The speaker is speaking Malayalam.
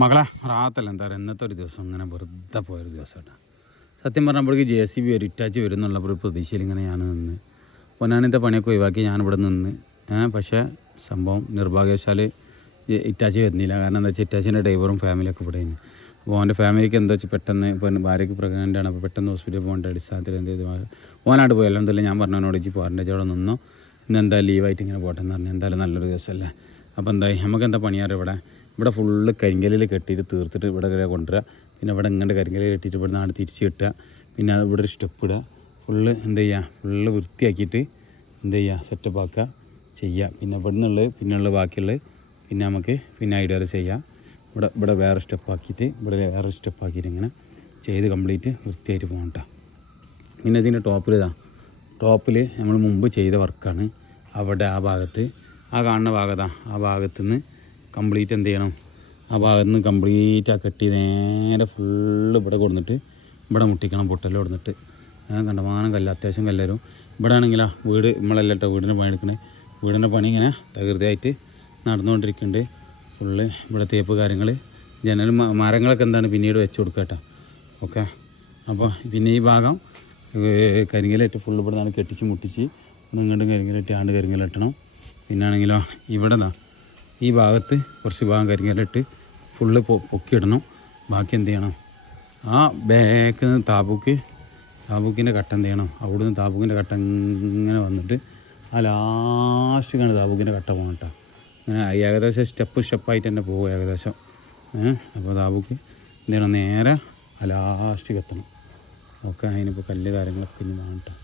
മകളെ റാത്തല്ല എന്താ പറയുക ഇന്നത്തെ ഒരു ദിവസം ഇങ്ങനെ വെറുതെ പോയൊരു ദിവസം കേട്ടോ. സത്യം പറഞ്ഞപ്പോഴേക്ക് JCB ഒരു ഇറ്റാച്ച് വരും എന്നുള്ള ഒരു പ്രതീക്ഷയിൽ ഇങ്ങനെ ഞാൻ നിന്ന് പൊന്നാനത്തെ പണിയൊക്കെ ഒഴിവാക്കി ഞാനിവിടെ നിന്ന്. പക്ഷേ സംഭവം നിർഭാഗ്യവശാൽ ഇറ്റാച്ച് വരുന്നില്ല. കാരണം എന്താ വെച്ചാൽ ഇറ്റാച്ചിൻ്റെ ഡ്രൈവറും ഫാമിലിയൊക്കെ ഇവിടെ നിന്ന്. അപ്പോൾ അവൻ്റെ ഫാമിലിക്ക് എന്താ വെച്ചാൽ പെട്ടെന്ന് ഇപ്പോൾ ഭാര്യയ്ക്ക് പ്രഗ്നൻ്റ് ആണ്. അപ്പോൾ പെട്ടെന്ന് ഹോസ്പിറ്റലിൽ പോകേണ്ട അടിസ്ഥാനത്തിൽ എന്ത് ചെയ്തു ഓനായിട്ട് പോയി. അല്ലെന്തല്ല ഞാൻ പറഞ്ഞവനോട് വെച്ച് പോരൻ്റെ അവിടെ നിന്നോ ഇന്ന് എന്താ ലീവായിട്ട് ഇങ്ങനെ പോട്ടെ എന്ന് പറഞ്ഞാൽ എന്തായാലും നല്ലൊരു ദിവസമല്ലേ. അപ്പോൾ എന്തായി നമുക്ക് എന്താ പണിയാറ് ഇവിടെ ഫുള്ള് കരിങ്കലിൽ കെട്ടിയിട്ട് തീർത്തിട്ട് ഇവിടെ കൊണ്ടുവരിക. പിന്നെ ഇവിടെ ഇങ്ങോട്ട് കരിങ്കലിൽ കെട്ടിയിട്ട് ഇവിടെ നാട് തിരിച്ച് കിട്ടുക. പിന്നെ ഇവിടെ ഒരു സ്റ്റെപ്പ് ഇടുക. ഫുള്ള് എന്ത് ചെയ്യുക ഫുള്ള് വൃത്തിയാക്കിയിട്ട് എന്ത് ചെയ്യുക സെറ്റപ്പ് ആക്കുക ചെയ്യുക. പിന്നെ ഇവിടെ നിന്നുള്ളത് പിന്നെയുള്ള ബാക്കിയുള്ളത് പിന്നെ നമുക്ക് പിന്നെ ഐഡിയകൾ ചെയ്യാം. ഇവിടെ വേറെ സ്റ്റെപ്പ് ആക്കിയിട്ട് ഇവിടെ വേറെ സ്റ്റെപ്പ് ആക്കിയിട്ട് ഇങ്ങനെ ചെയ്ത് കംപ്ലീറ്റ് വൃത്തിയായിട്ട് പോകണം കേട്ടോ. പിന്നെ ഇതിൻ്റെ ടോപ്പിൽ നമ്മൾ മുമ്പ് ചെയ്ത വർക്കാണ്. അവിടെ ആ ഭാഗത്ത് ആ കാണുന്ന ആ ഭാഗത്തു നിന്ന് കംപ്ലീറ്റ് എന്ത് ചെയ്യണം, ആ ഭാഗത്ത് നിന്ന് കംപ്ലീറ്റ് ആ കെട്ടി നേരെ ഫുള്ള് ഇവിടെ കൊടുത്തിട്ട് ഇവിടെ മുട്ടിക്കണം. പൊട്ടെല്ലാം കൊടുത്തിട്ട് കണ്ടമാനം കല്ല്, അത്യാവശ്യം കല്ലരും. ഇവിടെ ആണെങ്കിലോ വീട് നമ്മളല്ല കേട്ടോ വീടിൻ്റെ പണി എടുക്കണേ. വീടിൻ്റെ പണി ഇങ്ങനെ തകൃതിയായിട്ട് നടന്നുകൊണ്ടിരിക്കുന്നുണ്ട്. ഫുള്ള് ഇവിടെ തേപ്പ് കാര്യങ്ങൾ, ജനൽ മരങ്ങളൊക്കെ എന്താണ് പിന്നീട് വെച്ച് കൊടുക്കുക കേട്ടോ. ഓക്കെ. അപ്പോൾ പിന്നെ ഈ ഭാഗം കരിങ്കലിട്ട് ഫുള്ള് ഇവിടെ നിന്നാണ് കെട്ടിച്ച് മുട്ടിച്ച് ഇങ്ങോട്ടും കരിങ്കലിട്ട് കരിങ്കലിട്ടണം. പിന്നെ ആണെങ്കിലോ ഇവിടെ ഈ ഭാഗത്ത് കുറച്ച് ഭാഗം കരിങ്കലിട്ട് ഫുള്ള് പൊക്കിയിടണം. ബാക്കി എന്ത് ചെയ്യണം, ആ ബാക്കിൽ നിന്ന് താബൂക്കിൻ്റെ കട്ട എന്ത് ചെയ്യണം, അവിടുന്ന് താബൂക്കിൻ്റെ കട്ട ഇങ്ങനെ വന്നിട്ട് ആ ലാസ്റ്റ് കാണും താബൂക്കിൻ്റെ കട്ട പോകണം കേട്ടോ. അങ്ങനെ ഏകദേശം സ്റ്റെപ്പായിട്ട് തന്നെ പോകും ഏകദേശം. അപ്പോൾ താബൂക്ക് എന്ത് ചെയ്യണം, നേരെ ആ ലാസ്റ്റ് എത്തണം. ഓക്കെ. അതിനിപ്പോൾ കല്ല് കാര്യങ്ങളൊക്കെ ഇനി വേണം കേട്ടോ.